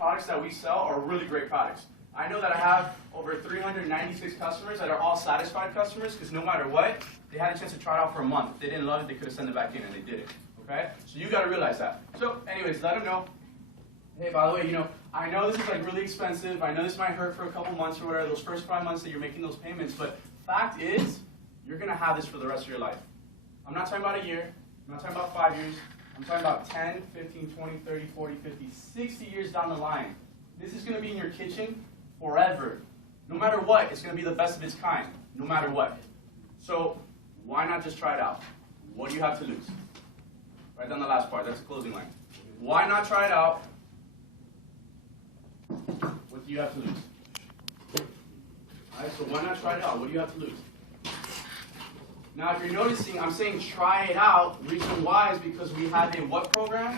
products that we sell are really great products. I know that I have over 396 customers that are all satisfied customers because no matter what, they had a chance to try it out for a month. If they didn't love it, they could have sent it back in and they did it. Okay? So you got to realize that. So anyways, let them know, hey, by the way, I know this is like really expensive. I know this might hurt for a couple months or whatever, those first 5 months that you're making those payments, but fact is, you're going to have this for the rest of your life. I'm not talking about a year. I'm not talking about 5 years. I'm talking about 10, 15, 20, 30, 40, 50, 60 years down the line. This is going to be in your kitchen forever. No matter what, it's going to be the best of its kind, no matter what. So why not just try it out? What do you have to lose? Write down the last part. That's the closing line. Why not try it out? What do you have to lose? All right, so why not try it out? What do you have to lose? Now, if you're noticing, I'm saying try it out. The reason why is because we have a what program?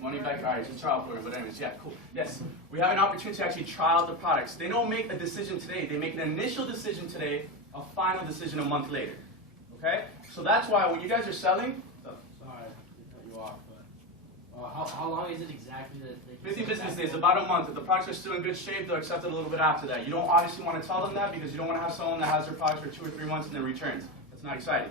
Money back. All right, it's a trial program, but anyways, yeah, cool. Yes, we have an opportunity to actually try out the products. They don't make a decision today. They make an initial decision today, a final decision a month later. Okay? So that's why when you guys are selling, Sorry to cut you off, but how long is it exactly that they can 15 business days, about a month. If the products are still in good shape, they'll accept it a little bit after that. You don't obviously want to tell them that because you don't want to have someone that has their products for 2 or 3 months and then returns. That's not exciting.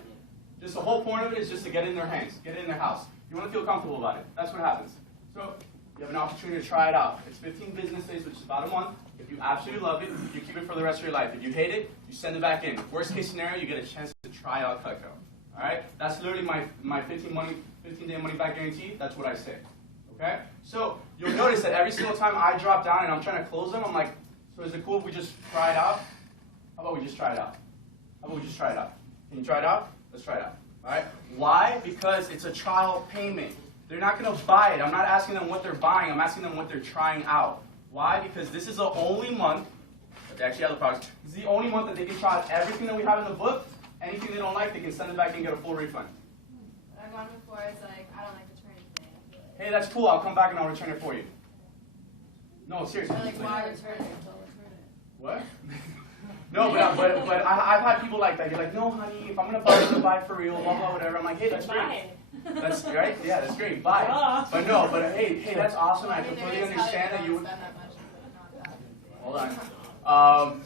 Just the whole point of it is just to get it in their hands, get it in their house. You want to feel comfortable about it. That's what happens. So you have an opportunity to try it out. It's 15 business days, which is about a month. If you absolutely love it, you keep it for the rest of your life. If you hate it, you send it back in. Worst case scenario, you get a chance to try out Cutco. All right? That's literally my 15-day money back guarantee. That's what I say. Okay? So you'll notice that every single time I drop down and I'm trying to close them, I'm like, so is it cool if we just try it out? How about we just try it out? How about we just try it out? Can you try it out? Let's try it out. All right? Why? Because it's a trial payment. They're not going to buy it. I'm not asking them what they're buying. I'm asking them what they're trying out. Why? Because this is the only month that they actually have the products. This is the only month that they can try out everything that we have in the book. Anything they don't like, they can send it back and get a full refund. I've gone before, it's like, I don't like the turning thing. Hey, that's cool. I'll come back and I'll return it for you. No, seriously. Or like, why return it? Don't return it. What? No, but I've had people like that. You're like, no, honey, if I'm going to buy it, I'm going to buy it for real, blah, blah, whatever. I'm like, hey, that's great. That's right? Yeah, that's great. Buy it. But no, but hey, that's awesome. I completely understand that you would. Hold on.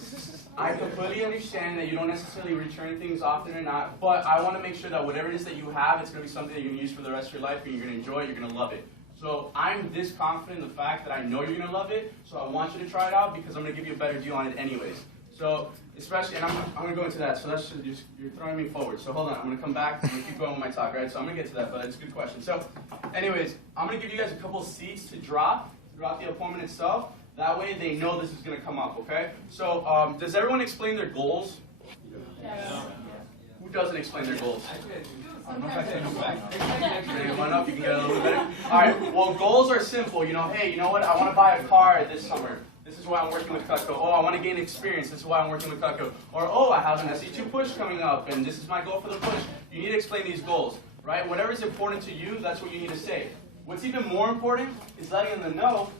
I completely understand that you don't necessarily return things often or not, but I want to make sure that whatever it is that you have, it's going to be something that you're going to use for the rest of your life, and you're going to enjoy it, you're going to love it. So I'm this confident in the fact that I know you're going to love it, so I want you to try it out because I'm going to give you a better deal on it anyways. So, especially, and I'm going to go into that, so that's just, you're throwing me forward. So hold on, I'm going to come back, I'm going to keep going with my talk, right? So I'm going to get to that, but it's a good question. So, anyways, I'm going to give you guys a couple of seats to drop throughout the appointment itself. That way they know this is going to come up, okay? So, does everyone explain their goals? Yes. Who doesn't explain their goals? I don't know if I can one up, you can get a little bit better. All right, well, goals are simple. Hey, you know what? I want to buy a car this summer. This is why I'm working with Cutco. Oh, I want to gain experience. This is why I'm working with Cutco. Or, oh, I have an SE2 push coming up, and this is my goal for the push. You need to explain these goals, right? Whatever is important to you, that's what you need to say. What's even more important is letting them know,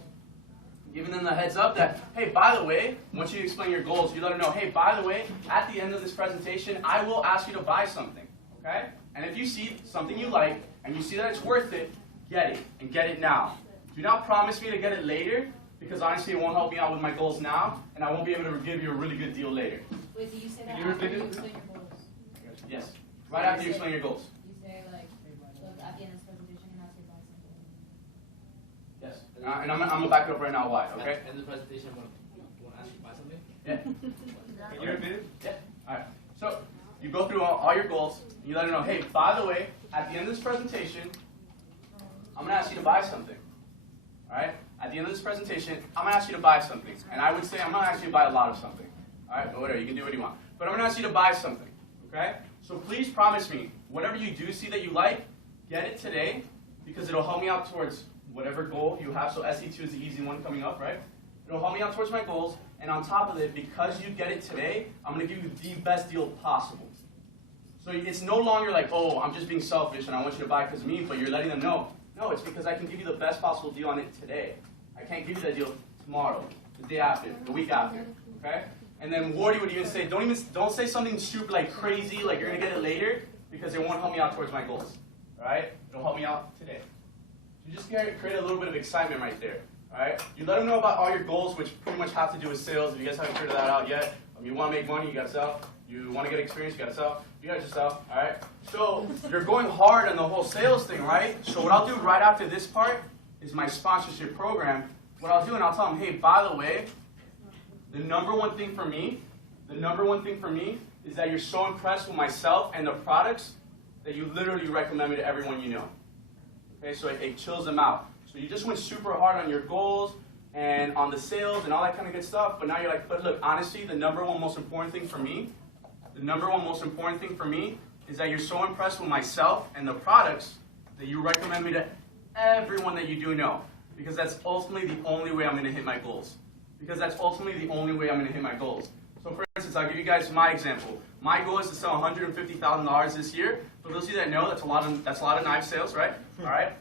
giving them the heads up that, hey, by the way, once you explain your goals, you let them know, hey, by the way, at the end of this presentation, I will ask you to buy something, okay? And if you see something you like, and you see that it's worth it, get it, and get it now. Do not promise me to get it later, because honestly it won't help me out with my goals now, and I won't be able to give you a really good deal later. Wait, do you say that after you explain your goals? Yes, right after you explain your goals. You say, like, look, at the end of this presentation, I'm going to buy something. Yes, and I'm going to back it up right now why, okay? At the presentation, I want to ask you to buy something? Yeah. Can you repeat it? Yeah. All right. So you go through all your goals. And you let them know, hey, by the way, at the end of this presentation, I'm going to ask you to buy something. All right? At the end of this presentation, I'm going to ask you to buy something. And I would say I'm going to ask you to buy a lot of something. All right? But whatever. You can do what you want. But I'm going to ask you to buy something. Okay? So please promise me, whatever you do see that you like, get it today because it'll help me out towards whatever goal you have. So SE2 is the easy one coming up, right? It'll help me out towards my goals. And on top of it, because you get it today, I'm going to give you the best deal possible. So it's no longer like, oh, I'm just being selfish and I want you to buy because of me, but you're letting them know. No, it's because I can give you the best possible deal on it today. I can't give you that deal tomorrow, the day after, the week after, okay? And then Wardy would even say, don't say something super like crazy, like you're gonna get it later, because it won't help me out towards my goals, all right? It'll help me out today. You just create a little bit of excitement right there. All right? You let them know about all your goals, which pretty much have to do with sales. If you guys haven't figured that out yet, you want to make money, you got to sell. You want to get experience, you got to sell. You got to just sell. All right? So you're going hard on the whole sales thing, right? So what I'll do right after this part is my sponsorship program. What I'll do, and I'll tell them, hey, by the way, the number one thing for me is that you're so impressed with myself and the products that you literally recommend me to everyone you know. Okay, so it chills them out. So you just went super hard on your goals and on the sales and all that kind of good stuff, but now you're like, but look, honestly, the number one most important thing for me is that you're so impressed with myself and the products that you recommend me to everyone that you do know. Because that's ultimately the only way I'm going to hit my goals. So for instance, I'll give you guys my example. My goal is to sell $150,000 this year. For those of you that know, that's a lot of knife sales, right? All right.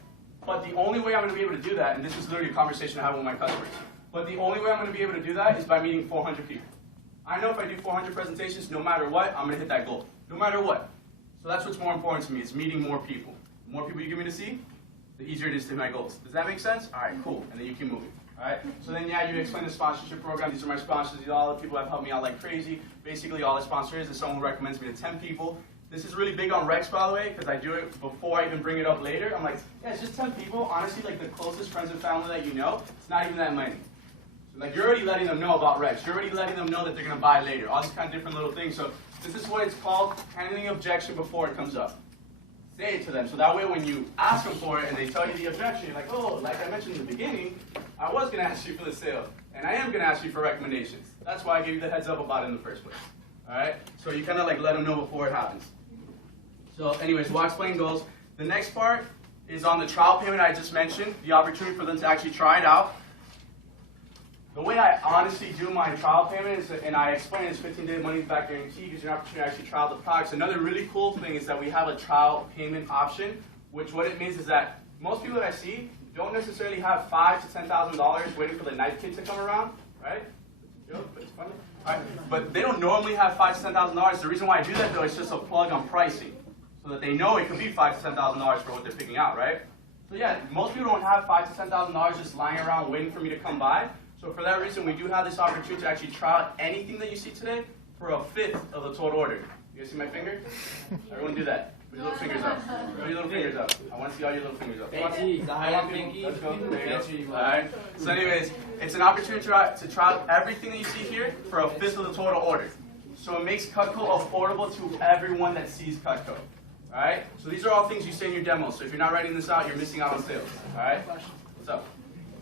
But the only way I'm going to be able to do that, and this is literally a conversation I have with my customers, but the only way I'm going to be able to do that is by meeting 400 people. I know if I do 400 presentations, no matter what, I'm going to hit that goal. No matter what. So that's what's more important to me, is meeting more people. The more people you give me to see, the easier it is to hit my goals. Does that make sense? All right, cool. And then you keep moving. All right. So then, yeah, you explain the sponsorship program. These are my sponsors. These are all the people that have helped me out like crazy. Basically, all the sponsor is someone who recommends me to 10 people. This is really big on Rex, by the way, because I do it before I even bring it up later. I'm like, yeah, it's just 10 people. Honestly, like the closest friends and family that you know, it's not even that many. So like, you're already letting them know about Rex. You're already letting them know that they're going to buy later. All these kind of different little things. So this is what it's called, handling objection before it comes up. Say it to them. So that way when you ask them for it and they tell you the objection, you're like, oh, like I mentioned in the beginning, I was going to ask you for the sale. And I am going to ask you for recommendations. That's why I gave you the heads up about it in the first place. All right? So you kind of like let them know before it happens. So anyways, we'll explain goals. The next part is on the trial payment I just mentioned, the opportunity for them to actually try it out. The way I honestly do my trial payment is, and I explain it, is 15-day money-back guarantee, gives you an opportunity to actually trial the products. Another really cool thing is that we have a trial payment option, which what it means is that most people that I see don't necessarily have $5,000 to $10,000 waiting for the knife kit to come around, right? But it's funny. All right. But they don't normally have $5,000 to $10,000. The reason why I do that, though, is just a plug on pricing, so that they know it could be $5,000 to $10,000 for what they're picking out, right? So yeah, most people don't have $5,000 to $10,000 just lying around waiting for me to come by. So for that reason, we do have this opportunity to actually try out anything that you see today for a fifth of the total order. You guys see my finger? Everyone do that. Put your little fingers up. Put your little fingers up. I want to see all your little fingers up. Pinky, the highlight pinky. Let's go. There you go. All right. So anyways, it's an opportunity to try out everything that you see here for a fifth of the total order. So it makes Cutco affordable to everyone that sees Cutco. All right. So these are all things you say in your demo. So if you're not writing this out, you're missing out on sales. All right. What's up?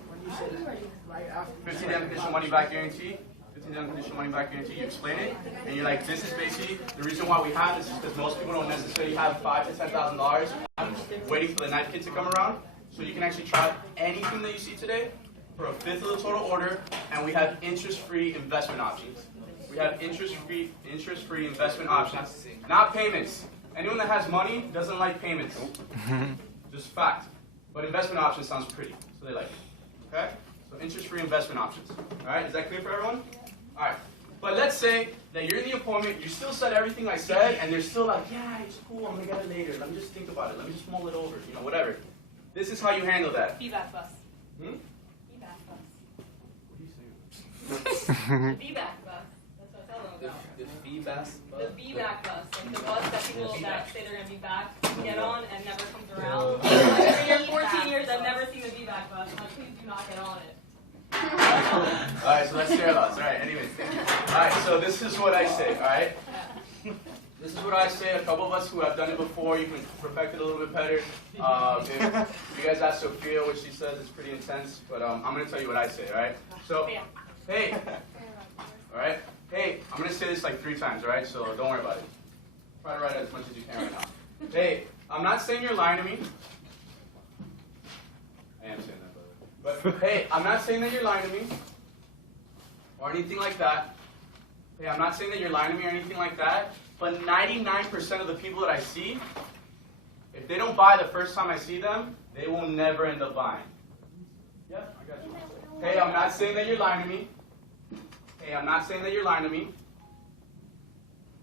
When you said it right after 15-day unconditional money-back guarantee. 15-day unconditional money-back guarantee. You explain it, and you're like, this is basically the reason why we have this is because most people don't necessarily have $5,000 to $10,000 waiting for the knife kit to come around. So you can actually try anything that you see today for a fifth of the total order, and we have interest-free investment options. We have interest-free investment options, not payments. Anyone that has money doesn't like payments. Just fact. But investment options sounds pretty, so they like it. Okay? So interest-free investment options. All right? Is that clear for everyone? All right. But let's say that you're in the appointment, you still said everything I said, and they're still like, yeah, it's cool, I'm going to get it later. Let me just think about it. Let me just mull it over. You know, whatever. This is how you handle that. Feedback bus. Feedback bus. What are you saying? Feedback bus. That's what I tell them about. The feedback. The feedback bus. Like the bus that people that say they're going to be back get on and never comes around. Like, for 14 years, I've never seen the feedback bus. I'm like, please do not get on it. Alright, so that's share loss. Alright, anyways. Alright, so this is what I say, alright? This is what I say. A couple of us who have done it before, you can perfect it a little bit better. If you guys ask Sophia what she says, it's pretty intense, but I'm going to tell you what I say, alright? So, hey, alright? Hey, I'm going to say this like 3 times, alright? So don't worry about it. Try to write it as much as you can right now. Hey, I'm not saying you're lying to me. I am saying that. But hey, I'm not saying that you're lying to me or anything like that. Hey, I'm not saying that you're lying to me or anything like that. But 99% of the people that I see, if they don't buy the first time I see them, they will never end up buying. Yeah, I got you. Hey, I'm not saying that you're lying to me. Hey, I'm not saying that you're lying to me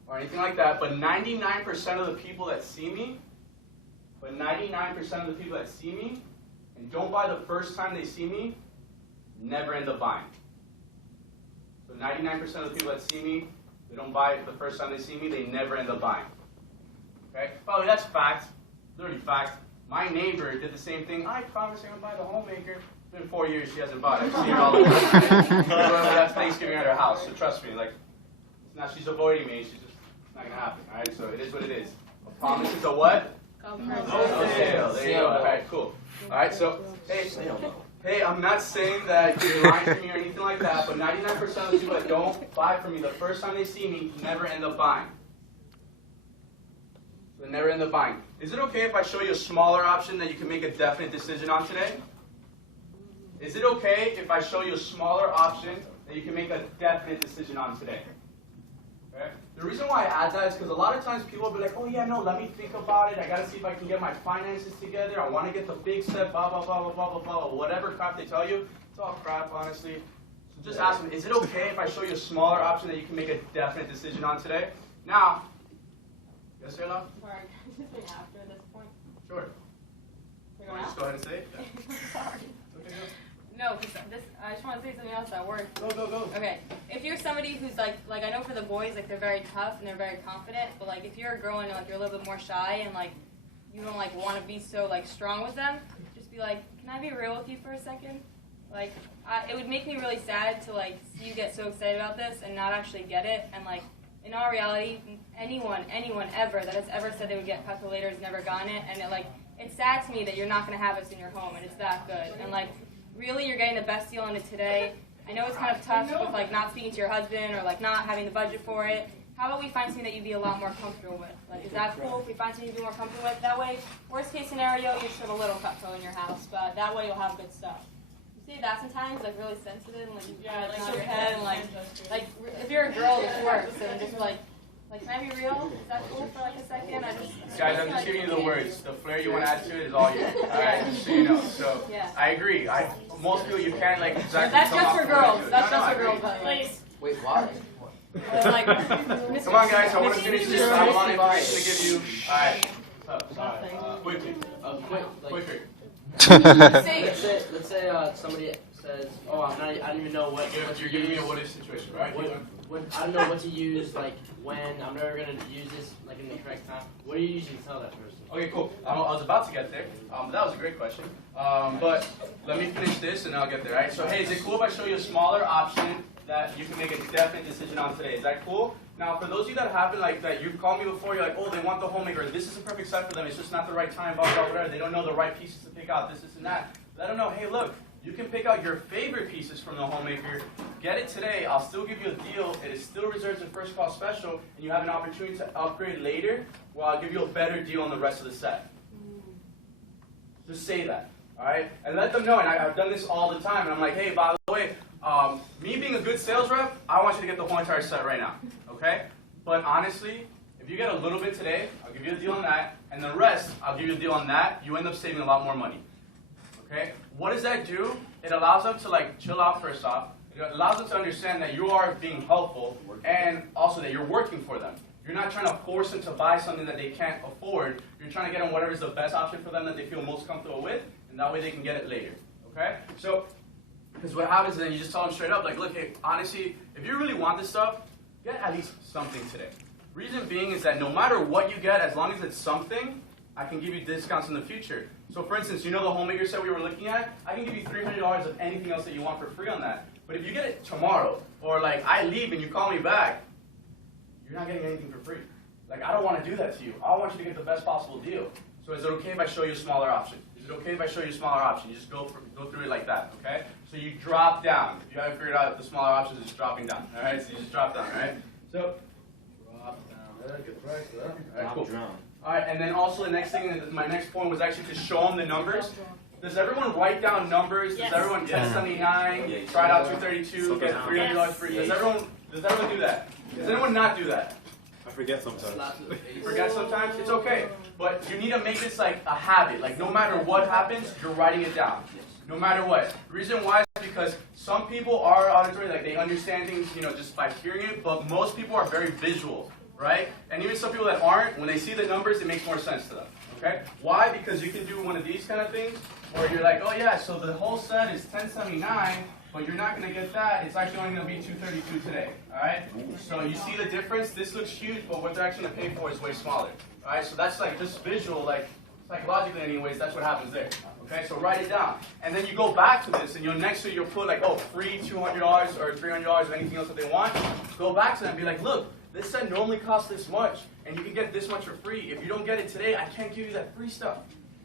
or anything like that. But 99% of the people that see me, and and don't buy the first time they see me, never end up buying. So 99% of the people that see me, they don't buy the first time they see me, they never end up buying. Okay? By the way, that's fact. Literally fact. My neighbor did the same thing. I promise I'm going to buy the homemaker. It's been 4 years, she hasn't bought it. I've seen her all the time. That's Thanksgiving at her house, so trust me. Like, it's not she's avoiding me, she's just, it's not going to happen. Alright, so it is what it is. A promise is a what? No sale. There you go. Alright, cool. Alright, so, hey, I'm not saying that you're lying to me or anything like that, but 99% of the people that don't buy from me the first time they see me never end up buying. So they never end up buying. Is it okay if I show you a smaller option that you can make a definite decision on today? Is it okay if I show you a smaller option that you can make a definite decision on today? Okay? The reason why I add that is because a lot of times people will be like, oh yeah, no, let me think about it. I got to see if I can get my finances together. I want to get the big step, blah, blah, blah, blah, blah, blah, blah. Whatever crap they tell you, it's all crap, honestly. So just ask them, is it okay if I show you a smaller option that you can make a definite decision on today? Now, yes, Sarah? Sorry, can I just say after this point? Sure. Can I You go want to now? just go ahead and say it? Yeah. Sorry. Okay, No, because I just want to say something else at work. go. Okay, if you're somebody who's like I know for the boys, like they're very tough and they're very confident, but like if you're a girl and like you're a little bit more shy and like you don't like want to be so like strong with them, just be like, can I be real with you for a second? Like, it would make me really sad to like see you get so excited about this and not actually get it. And like, in all reality, anyone ever that has ever said they would get calculator has never gotten it. And it's sad to me that you're not going to have this in your home and it's that good. And like, really, you're getting the best deal on it today. I know it's kind of tough with like not speaking to your husband or like not having the budget for it. How about we find something that you'd be a lot more comfortable with? Like, is that cool if we find something you'd be more comfortable with? That way, worst case scenario, you just have a little Cutco in your house, but that way you'll have good stuff. You see that sometimes, like really sensitive and like you kind of nod your head and like if you're a girl, this works and just like can I be real? Is that cool for like a second? Guys, I'm just giving you the words. The flair you want to add to it is all you. Alright, just so you know. So, yeah. I agree. Most people you can't like exactly That's come just off for the way girls. you do it. That's No, just I for girls, agree. by the way. Wait, why? Like, Come on, guys. I want to finish this. I want to give you. Alright. Sorry. Quickly. Quicker. Let's say somebody says, "Oh, I don't even know what You're giving me a what if situation, right? I don't know what to use. Like when I'm never gonna use this like in the correct time. What do you usually tell that person?" Okay, cool. I was about to get there. That was a great question. But let me finish this and I'll get there, right? So, hey, is it cool if I show you a smaller option that you can make a definite decision on today? Is that cool? Now, for those of you that haven't, like, that you've called me before, you're like, oh, they want the homemaker. This is a perfect set for them. It's just not the right time, blah, blah, whatever. They don't know the right pieces to pick out, this, and that. Let them know, hey, look, you can pick out your favorite pieces from the homemaker. Get it today. I'll still give you a deal. It is still reserved as a first call special, and you have an opportunity to upgrade later, where I'll give you a better deal on the rest of the set. Just say that, all right? And let them know, and I've done this all the time, and I'm like, hey, by the way, me being a good sales rep, I want you to get the whole entire set right now, okay? But honestly, if you get a little bit today, I'll give you a deal on that, and the rest, I'll give you a deal on that. You end up saving a lot more money, okay? What does that do? It allows them to like chill out first off. It allows them to understand that you are being helpful, and also that you're working for them. You're not trying to force them to buy something that they can't afford. You're trying to get them whatever is the best option for them that they feel most comfortable with, and that way they can get it later, okay? So, because what happens is then you just tell them straight up, like, look, hey, honestly, if you really want this stuff, get at least something today. Reason being is that no matter what you get, as long as it's something, I can give you discounts in the future. So for instance, you know the homemaker set we were looking at? I can give you $300 of anything else that you want for free on that. But if you get it tomorrow, or like I leave and you call me back, you're not getting anything for free. Like, I don't want to do that to you. I want you to get the best possible deal. So is it okay if I show you a smaller option? Is it okay if I show you a smaller option? You just go through it like that, okay? So you drop down. If you haven't figured out the smaller option is just dropping down, all right? So you just drop down, all right? So, drop down. Good price, huh? All right, cool. All right, and then also the next thing, my next point was actually to show them the numbers. Does everyone write down numbers? Yes. Does everyone 1079, try it out 232, get $300 free? Does everyone do that? Does anyone not do that? I forget sometimes. You forget sometimes? It's okay. But you need to make this like a habit. Like no matter what happens, you're writing it down. No matter what. The reason why is because some people are auditory, like they understand things, just by hearing it, but most people are very visual, right? And even some people that aren't, when they see the numbers, it makes more sense to them. Okay? Why? Because you can do one of these kind of things Or you're like, oh yeah, so the whole set is $10.79, but you're not going to get that. It's actually only going to be $2.32 today. All right. So you see the difference. This looks huge, but what they're actually going to pay for is way smaller. All right. So that's like just visual, like psychologically, anyways. That's what happens there. Okay. So write it down, and then you go back to this, and next year you'll put like, oh, free $200 or $300 or anything else that they want. Go back to them and be like, look, this set normally costs this much, and you can get this much for free. If you don't get it today, I can't give you that free stuff.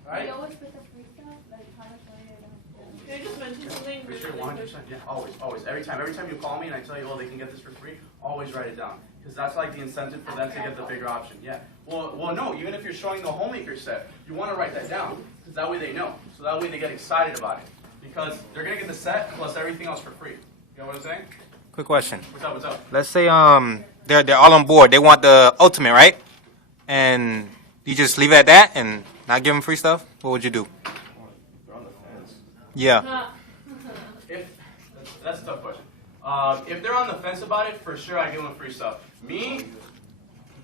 All right. You always put the free stuff, like how much money you're gonna. Can I just mention something? For sure, 100%. Yeah, always. Every time you call me and I tell you, oh, they can get this for free, always write it down. Because that's like the incentive for them to get the bigger option. Yeah. Well, no, even if you're showing the homemaker set, you want to write that down. Because that way they know. So that way they get excited about it. Because they're going to get the set plus everything else for free. You know what I'm saying? Quick question. What's up? Let's say they're all on board. They want the ultimate, right? And you just leave it at that and not give them free stuff? What would you do? Yeah. That's a tough question. If they're on the fence about it, for sure I give them free stuff. Me,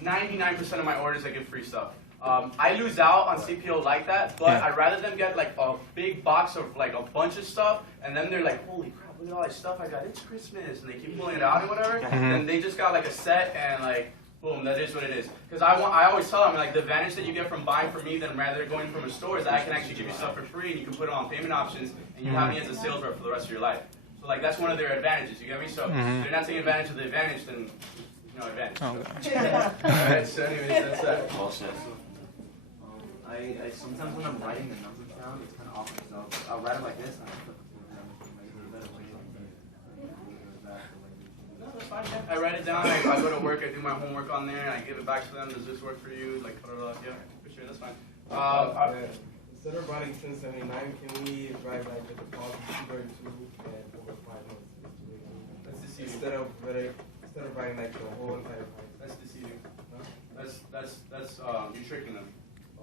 99% of my orders I give free stuff. I lose out on CPO like that, but Yeah. I'd rather them get like a big box of like a bunch of stuff, and then they're like, holy crap, look at all this stuff I got, it's Christmas, and they keep pulling it out and whatever, then they just got like a set and like, boom, that is what it is. Because I always tell them, like, the advantage that you get from buying from me than rather going from a store is that I can actually give you stuff for free, and you can put it on payment options, and you have me as a sales rep for the rest of your life. So, like, that's one of their advantages, you get me? So, if they're not taking advantage of the advantage, then there's no advantage. So. Alright, so anyways, that's that. I sometimes when I'm writing the numbers down, it's kind of awkward. So I'll write it like this, and I flip it to the numbers. Is there a better way No, that's fine, yeah. I write it down, I go to work, I do my homework on there, and I give it back to them. Does this work for you? Like, yeah, for sure, that's fine. Instead of writing 1079, can we write like the deposit 232 and over 5 months? That's deceiving. Instead of writing like the whole entire price. That's deceiving. That's you're tricking them.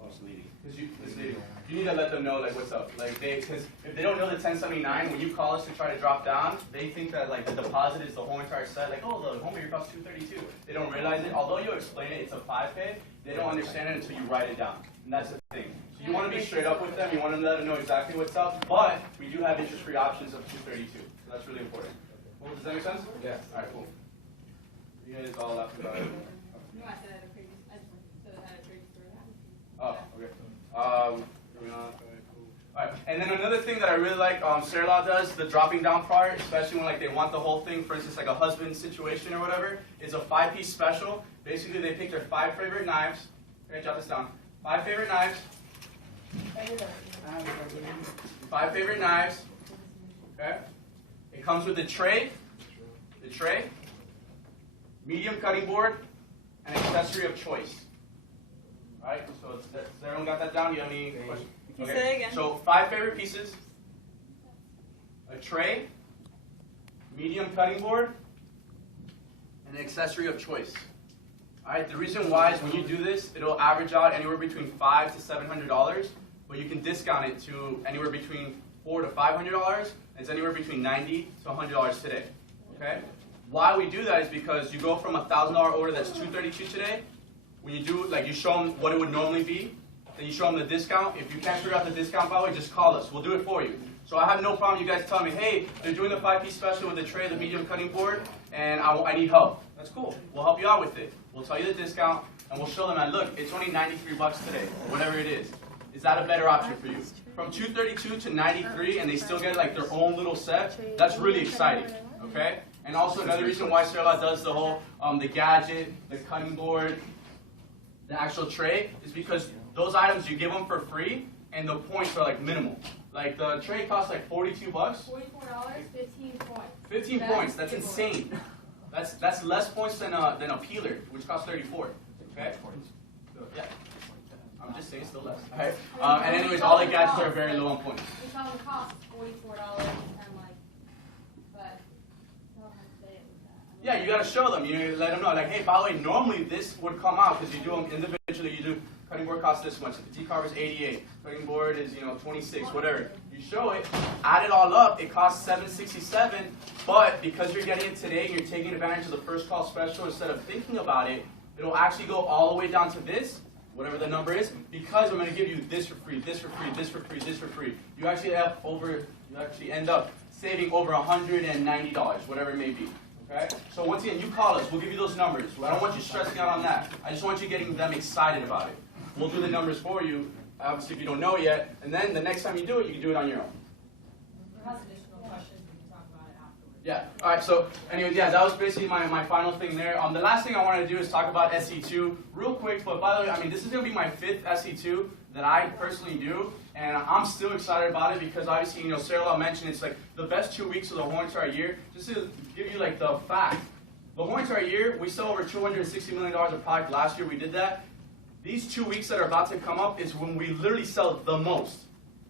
Misleading. Because you need to let them know like what's up. Like because if they don't know the 1079, when you call us to try to drop down, they think that like the deposit is the whole entire set. Like, oh, the homemaker costs $232. They don't realize it. Although you explain it, it's a 5K. They don't understand it until you write it down. And that's the thing. So you want to be straight up with them. You want to let them know exactly what's up. But we do have interest-free options of $232. So that's really important. Well, does that make sense? Yeah. All right, cool. You guys all laughing about it. No, I said at a previous, I just said it at a previous story. Oh, okay. Moving on. Alright, and then another thing that I really like, Sarah Law does, the dropping down part, especially when like they want the whole thing, for instance, like a husband situation or whatever, is a 5-piece special. Basically, they pick their 5 favorite knives. Okay, jot this down. 5 favorite knives. 5 favorite knives. Okay. It comes with the tray, medium cutting board, and accessory of choice. Alright, so has everyone got that down? Do you have any questions? Can you say it again? So 5 favorite pieces, a tray, medium cutting board, and an accessory of choice. Alright, the reason why is when you do this, it'll average out anywhere between $500 to $700, but you can discount it to anywhere between $400 to $500, and it's anywhere between $90 to $100 today. Okay? Why we do that is because you go from a $1,000 order that's $232 today. When you do, like, you show them what it would normally be, then you show them the discount. If you can't figure out the discount, by the way, just call us. We'll do it for you. So I have no problem you guys telling me, hey, they're doing the 5-piece special with the tray, the medium cutting board, and I need help. That's cool. We'll help you out with it. We'll tell you the discount, and we'll show them that, look, it's only $93 today, or whatever it is. Is that a better option for you? From $232 to $93, and they still get, like, their own little set, that's really exciting, okay? And also another reason why Sarah does the whole, the gadget, the cutting board, the actual tray, is because those items you give them for free, and the points are like minimal. Like the tray costs like $42. $44, 15 points. 15 points. That's insane. That's less points than a peeler, which costs 34. Okay. So, yeah. I'm just saying, still less. All right. And anyways, all the gadgets are very low on points. We tell them costs $44 and like, but they'll have to say it with that. Yeah, you gotta show them. You let them know, like, hey, by the way, normally this would come out because you do them individually. You do cutting board costs this much. The petite carver is 88. Cutting board is 26, whatever. You show it, add it all up. It costs $767. But because you're getting it today and you're taking advantage of the first call special instead of thinking about it, it'll actually go all the way down to this. whatever the number is, because I'm going to give you this for free, this for free, this for free, this for free. You actually end up saving over $190, whatever it may be. Okay? So once again, you call us. We'll give you those numbers. I don't want you stressing out on that. I just want you getting them excited about it. We'll do the numbers for you, obviously if you don't know yet, and then the next time you do it, you can do it on your own. If has additional questions, we can talk about it afterwards. Yeah. All right. So, anyways, yeah, that was basically my final thing there. The last thing I wanted to do is talk about SE2 real quick. But by the way, I mean, this is going to be my 5th SE2 that I personally do, and I'm still excited about it because obviously, Sarah mentioned it's like the best 2 weeks of the whole entire year. Just to give you like the fact, the whole entire year we sell over $260 million of product. Last year we did that. These 2 weeks that are about to come up is when we literally sell the most,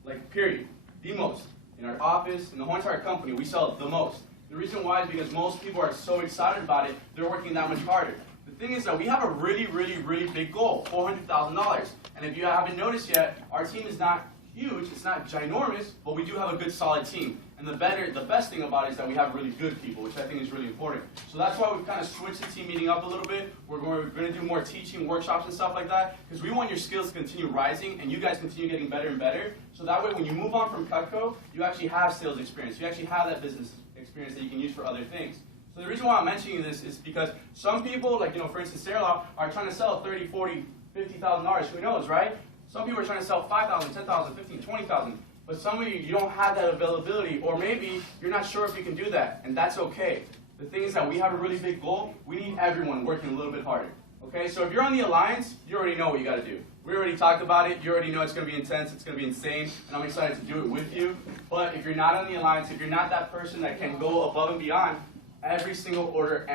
like period, the most. In our office, in the whole entire company, we sell the most. The reason why is because most people are so excited about it, they're working that much harder. The thing is that we have a really, really, really big goal, $400,000. And if you haven't noticed yet, our team is not huge, it's not ginormous, but we do have a good solid team. And the best thing about it is that we have really good people, which I think is really important. So that's why we've kind of switched the team meeting up a little bit. We're going to do more teaching, workshops and stuff like that, because we want your skills to continue rising and you guys continue getting better and better. So that way when you move on from Cutco, you actually have sales experience. You actually have that business experience that you can use for other things. So the reason why I'm mentioning this is because some people, like, for instance, Sarah, are trying to sell $30,000, $40,000, $50,000. Who knows, right? Some people are trying to sell $5,000, $10,000, $15,000, $20,000. But some of you don't have that availability, or maybe you're not sure if you can do that, and that's okay. The thing is that we have a really big goal. We need everyone working a little bit harder. Okay, so if you're on the Alliance, you already know what you got to do. We already talked about it. You already know it's going to be intense. It's going to be insane, and I'm excited to do it with you. But if you're not on the Alliance, if you're not that person that can go above and beyond, every single order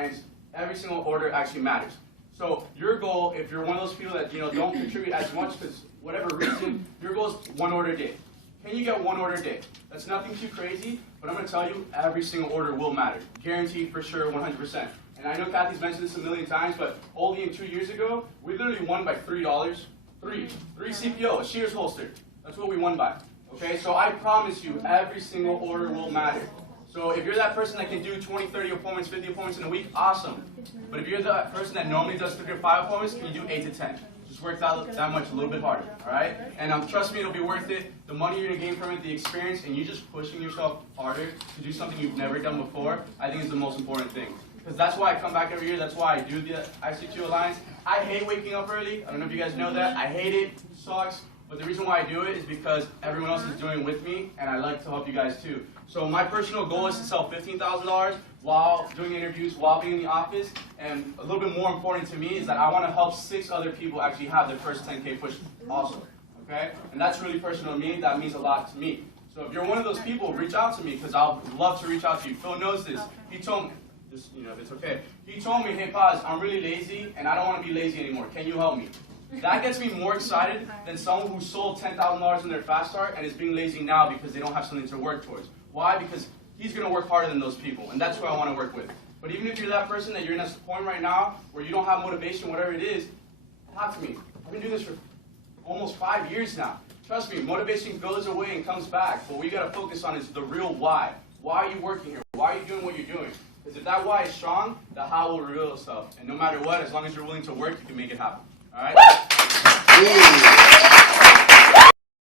actually matters. So your goal, if you're one of those people that don't contribute as much because whatever reason, your goal is 1 order a day. Can you get 1 order a day? That's nothing too crazy, but I'm going to tell you, every single order will matter. Guaranteed for sure, 100%. And I know Kathy's mentioned this a million times, but only 2 years ago, we literally won by $3. Three CPO, a Shears holster. That's what we won by. Okay, so I promise you, every single order will matter. So if you're that person that can do 20, 30 appointments, 50 appointments in a week, awesome. But if you're the person that normally does 3 or 5 appointments, can you do 8 to 10? Just work that much, a little bit harder, all right? And trust me, it'll be worth it. The money you're going to gain from it, the experience, and you just pushing yourself harder to do something you've never done before, I think is the most important thing. Because that's why I come back every year. That's why I do the IC2 Alliance. I hate waking up early. I don't know if you guys know that. I hate it. It sucks. But the reason why I do it is because everyone else is doing it with me, and I like to help you guys too. So my personal goal is to sell $15,000 while doing interviews, while being in the office. And a little bit more important to me is that I want to help 6 other people actually have their first 10K push also. Okay? And that's really personal to me. That means a lot to me. So if you're one of those people, reach out to me because I'll love to reach out to you. Phil knows this. He told me, just, if it's okay. He told me, hey, Paz, I'm really lazy and I don't want to be lazy anymore. Can you help me? That gets me more excited than someone who sold $10,000 in their fast start and is being lazy now because they don't have something to work towards. Why? Because he's going to work harder than those people, and that's who I want to work with. But even if you're that person that you're in a point right now where you don't have motivation, whatever it is, talk to me. I've been doing this for almost 5 years now. Trust me, motivation goes away and comes back. What we got to focus on is the real why. Why are you working here? Why are you doing what you're doing? Because if that why is strong, the how will reveal itself. And no matter what, as long as you're willing to work, you can make it happen. All right?